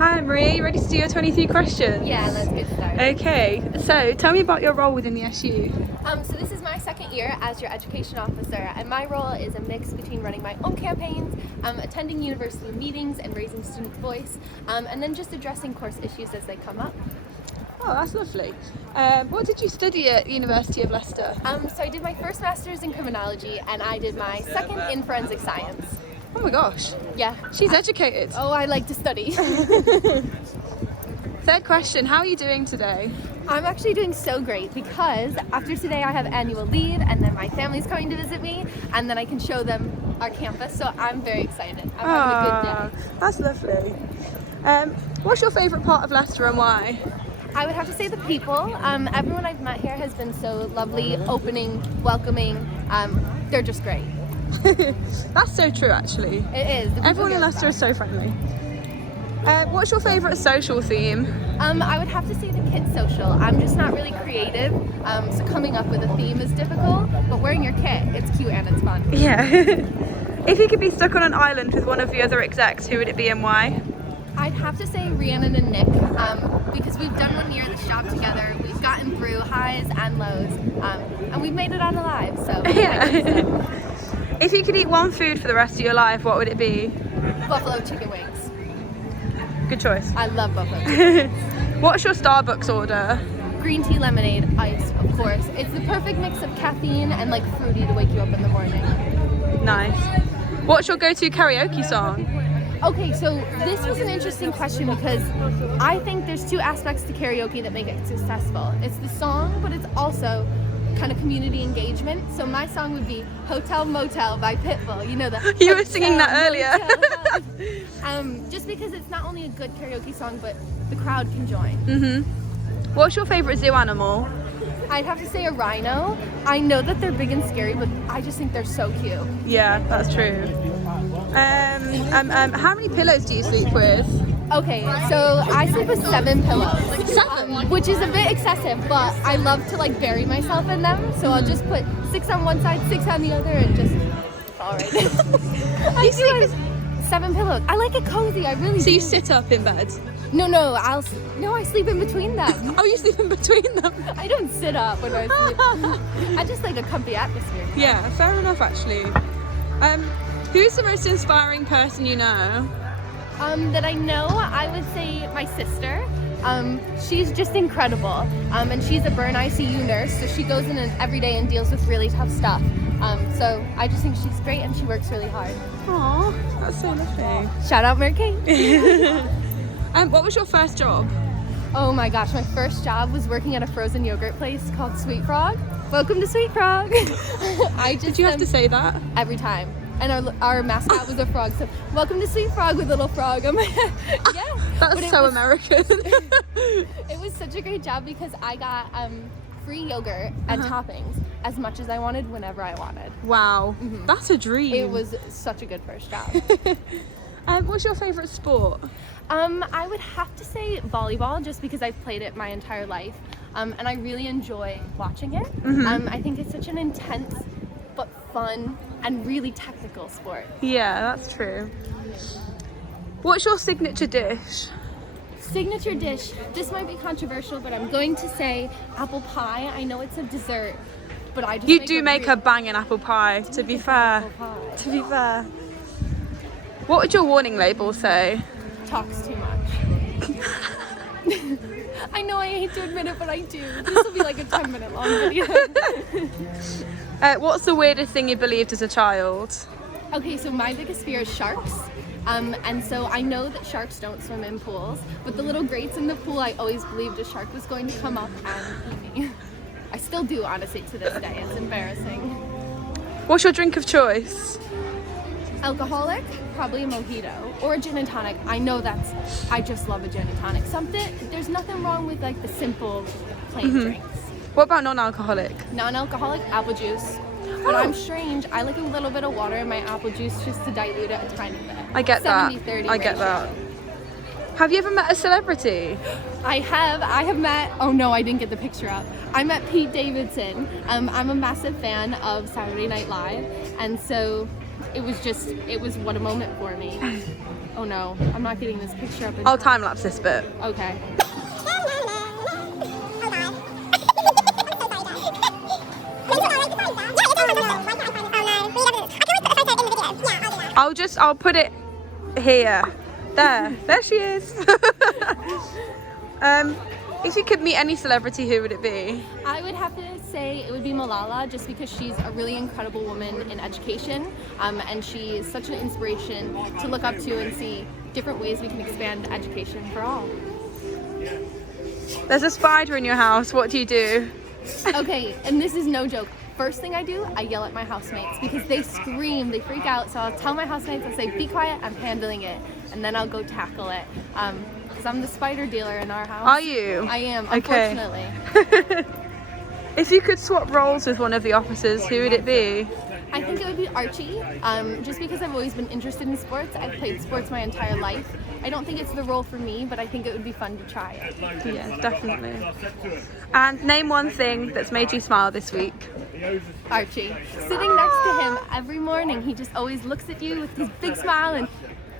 Hi Maria, you ready to do your 23 questions? Yeah, let's get started. Okay, so tell me about your role within the SU. So this is my second year as your education officer, and my role is a mix between running my own campaigns, attending university meetings and raising student voice, and then just addressing course issues as they come up. Oh, that's lovely. What did you study at the University of Leicester? So I did my first master's in criminology, and I did my second in forensic science. Oh my gosh, Yeah. she's educated. Oh, I like to study. Third question, how are you doing today? I'm actually doing so great because after today I have annual leave, and then my family's coming to visit me, and then I can show them our campus, so I'm very excited. I'm having a good day. That's lovely. What's your favourite part of Leicester and why? I would have to say the people. Everyone I've met here has been so lovely, opening, welcoming. They're just great. That's so true actually. It is. The people Everyone here in are Leicester is the so friendly. What's your favourite social theme? best. I would have to say the kids social. I'm just not really creative, so coming up with a theme is difficult, but wearing your kit, it's cute and it's fun. Yeah. If you could be stuck on an island with one of the other execs, who would it be and why? I'd have to say Rhiannon and Nick, because we've done 1 year at the shop together. We've gotten through highs and lows, and we've made it out alive, so Yeah. If you could eat one food for the rest of your life, what would it be? Buffalo chicken wings. Good choice. I love buffalo chicken. What's your Starbucks order? Green tea, lemonade, ice, of course. It's the perfect mix of caffeine and like fruity to wake you up in the morning. Nice. What's your go-to karaoke song? Okay, so this was an interesting question because I think there's two aspects to karaoke that make it successful. It's the song, but it's also kind of community engagement. So my song would be Hotel Motel by Pitbull. You know the You were singing that earlier. Just because it's not only a good karaoke song, but the crowd can join. What's your favourite zoo animal? I'd have to say a rhino. I know that they're big and scary, but I just think they're so cute. Yeah, that's true. How many pillows do you sleep with? Okay, so I sleep with 7 pillows. 7? Which is a bit excessive, but I love to like bury myself in them. So I'll just put 6 on one side, 6 on the other, and just all right. You sleep with... 7 pillows. I like it cozy. I really So do. you sit up in bed? No, I sleep in between them. Oh, you sleep in between them? I don't sit up when I sleep. I just like a comfy atmosphere. Yeah, fair enough actually. Who's the most inspiring person you know? That I know, I would say my sister. She's just incredible, and she's a burn ICU nurse, so she goes in every day and deals with really tough stuff. So I just think she's great and she works really hard. Aw, that's so lovely. Shout out Merkay. What was your first job? Oh my gosh, my first job was working at a frozen yogurt place called Sweet Frog. Welcome to Sweet Frog. Did you have to say that? Every time. And our mascot was a frog, so welcome to Sweet Frog with Little Frog. I'm like, yeah. That's so American. It was such a great job because I got free yogurt and toppings as much as I wanted whenever I wanted. Wow, that's a dream. It was such a good first job. What's your favourite sport? I would have to say volleyball just because I've played it my entire life, and I really enjoy watching it. I think it's such an intense but fun and really technical sport. Yeah, that's true. What's your signature dish? Signature dish, this might be controversial, but I'm going to say apple pie. I know it's a dessert, but I just You do make a banging apple pie, to be fair. apple pie. To be fair. What would your warning label say? Talks too much. I know I hate to admit it, but I do. This will be like a 10-minute long video. What's the weirdest thing you believed as a child? Okay, so my biggest fear is sharks. And so I know that sharks don't swim in pools, but the little grates in the pool, I always believed a shark was going to come up and eat me. I still do, honestly, to this day. It's embarrassing. What's your drink of choice? Alcoholic, probably a mojito or a gin and tonic. I just love a gin and tonic. There's nothing wrong with like the simple plain drinks. What about non-alcoholic? Non-alcoholic, apple juice. But I'm strange. I like a little bit of water in my apple juice just to dilute it a tiny bit. I get that. 70-30 I get ratio. that. Have you ever met a celebrity? I have met, oh no, I didn't get the picture up. I met Pete Davidson. I'm a massive fan of Saturday Night Live, and so it was what a moment for me. Oh no, I'm not getting this picture up in I'll time lapse this bit. Okay. I'll put it here. There she is. If you could meet any celebrity, who would it be? I would have to say it would be Malala, just because she's a really incredible woman in education, and she is such an inspiration to look up to and see different ways we can expand education for all. There's a spider in your house. What do you do? Okay, and this is no joke. First thing I do, I yell at my housemates because they scream, they freak out. So I'll tell my housemates, I'll say, be quiet, I'm handling it. And then I'll go tackle it. Because I'm the spider dealer in our house. Are you? I am, Okay. unfortunately. If you could swap roles with one of the officers, who would it be? I think it would be Archie, just because I've always been interested in sports. I've played sports my entire life. I don't think it's the role for me, but I think it would be fun to try it. Yeah, definitely. And name one thing that's made you smile this week. Archie. Sitting next to him every morning, he just always looks at you with his big smile and,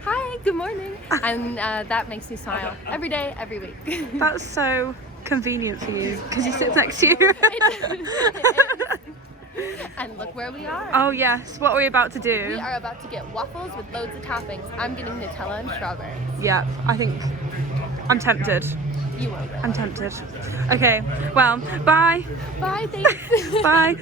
hi, good morning. And that makes me smile every day, every week. That's so convenient for you, because he sits next to you. And look where we are. Oh yes, what are we about to do? We are about to get waffles with loads of toppings. I'm getting Nutella and strawberries. Yeah, I think I'm tempted. You will. I'm tempted. Okay, well, bye. Bye, thanks. Bye.